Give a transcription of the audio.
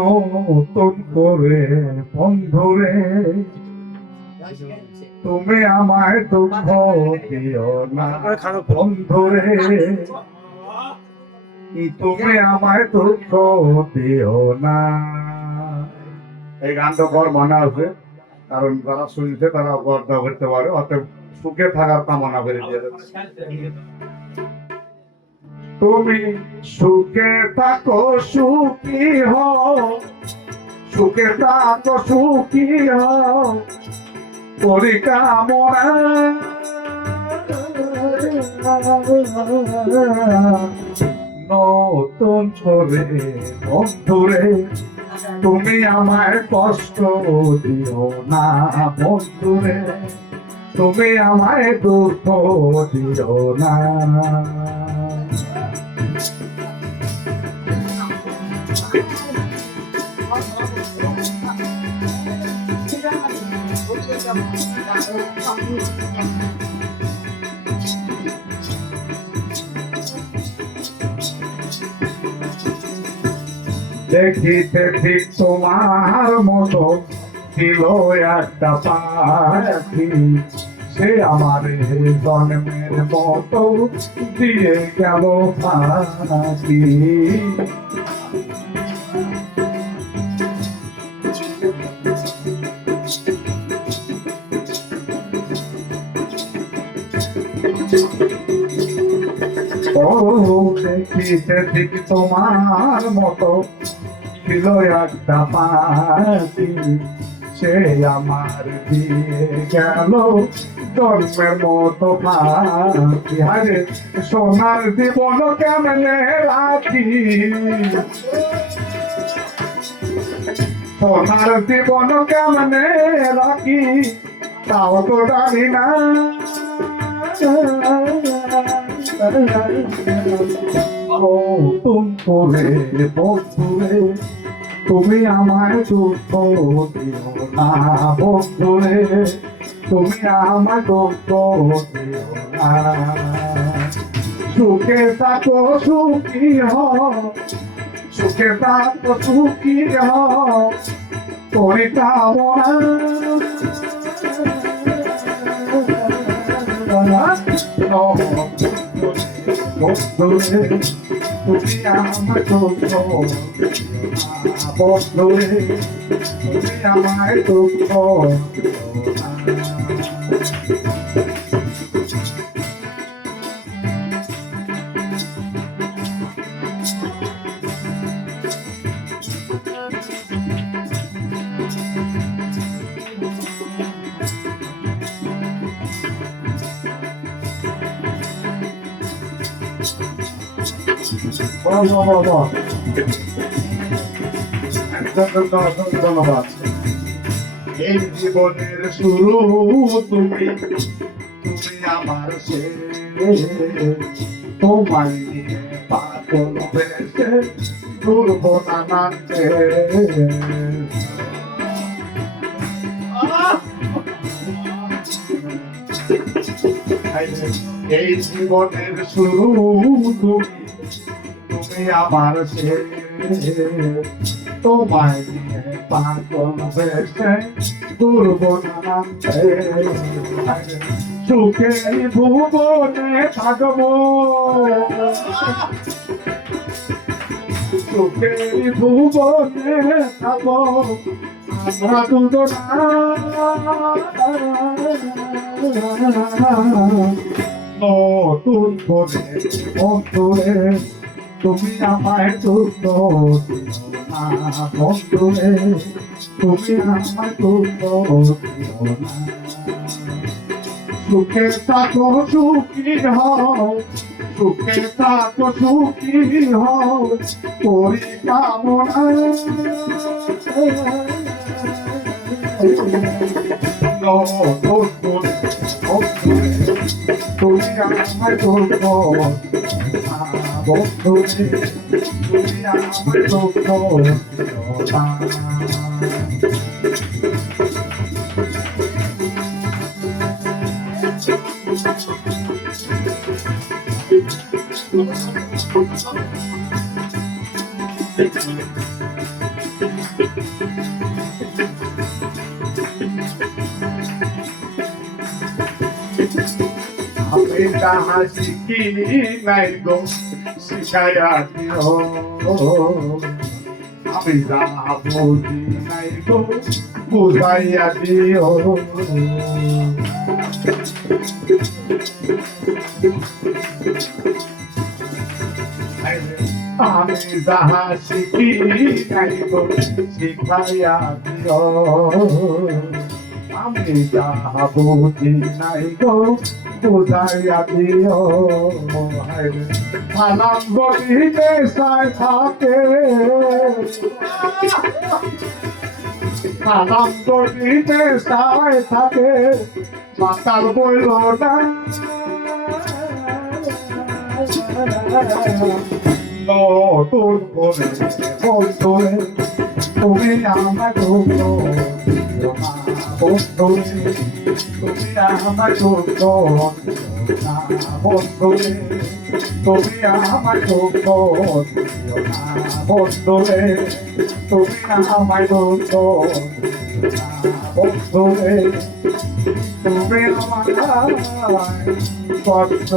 নতুন করে বন্ধুরে তুমি আমায় দুঃখ দিও না বন্ধুরে, তুমি আমায় দুঃখ দিও না। এই গানটা ঘর মানা আছে, কারণ যারা শুনছে তারা গর্দা করতে পারে, অতএব সুখে থাকার কামনা করে দিয়ে তুমি সুখে থাকো সুখী হও, সুখে থাকো সুখী হও করি কামনা। নতুন করে বন্ধুরে তুমি আমায় কষ্ট দিও না বন্ধুরে, তুমি আমায় দুঃখ দিও না। দেখিতে ঠিক তোমার মতো ছিল একটা পাখি, সে আমার জন্মের মতো দিয়ে গেল ফাঁকি। ও দেখিতে ঠিক তোমার মতো ছিল একটা পাখি, সে আমার দিয়ে গেল জন্মের মতো ফাঁকি। আরে সোনার জীবন কেমনে রাখি, সোনার জীবন কেমনে রাখি তাও তো জানি না। নতুন করে বন্ধুরে তুমি আমায় দুঃখ দিও না বন্ধুরে, তুমি আমায় দুঃখ দিও না। সুখে থাকো সুখী হও, সুখে থাকো সুখী হও করি কামনা। বন্ধুরে তুমি আমায় দুঃখ বন্ধুরে, তুমি আমায় দুঃখ ধন্যবাদ। এই জীবনের শুরু তুমি, তুমি আমার শেষ, তোমায় নিয়ে পাগল বেশে ঘুরব নানান দেশ। এই জীবনের শুরু তুমি, তুমি আমার শেষ, তোমায় নিয়ে পাগল বেশে ঘুরব নানান দেশ। সুখে ভুবনে থাকবো, সুখে ভুবনে থাকবো আমরা দুজনা। নতুন করে বন্ধুরে তুমি আমায় দুঃখ দিও না বন্ধুরে, তুমি আমায় দুঃখ দিও না। সুখে থাকো সুখী হও, সুখে থাকো সুখী হও করি কামনা। নতুন করে বন্ধুরে তুমি আমায় দুঃখ বন্ধুরে, তুমি আমায় দুঃখ দিও না। যাহা শিখি নাই গো শিখাইয়া দিও আমি যাহা বুঝি নাই গো বুঝাইয়া দিও আমি যাহা শিখি নাই গো শিখাইয়া দিও আমি যাহা বুঝি নাই গো বুঝাইয়া দিও সালাম গদিতে সাই থাকে সালাম গদিতে সাই থাকে মাতাল বইল না নতুন করে বন্ধুরে তুমি আমার বন্ধুরে তুমি আমার বন্ধুরে তুমি আমার বন্ধুরে তুমি আমার বন্ধুরে তুমি আমার কত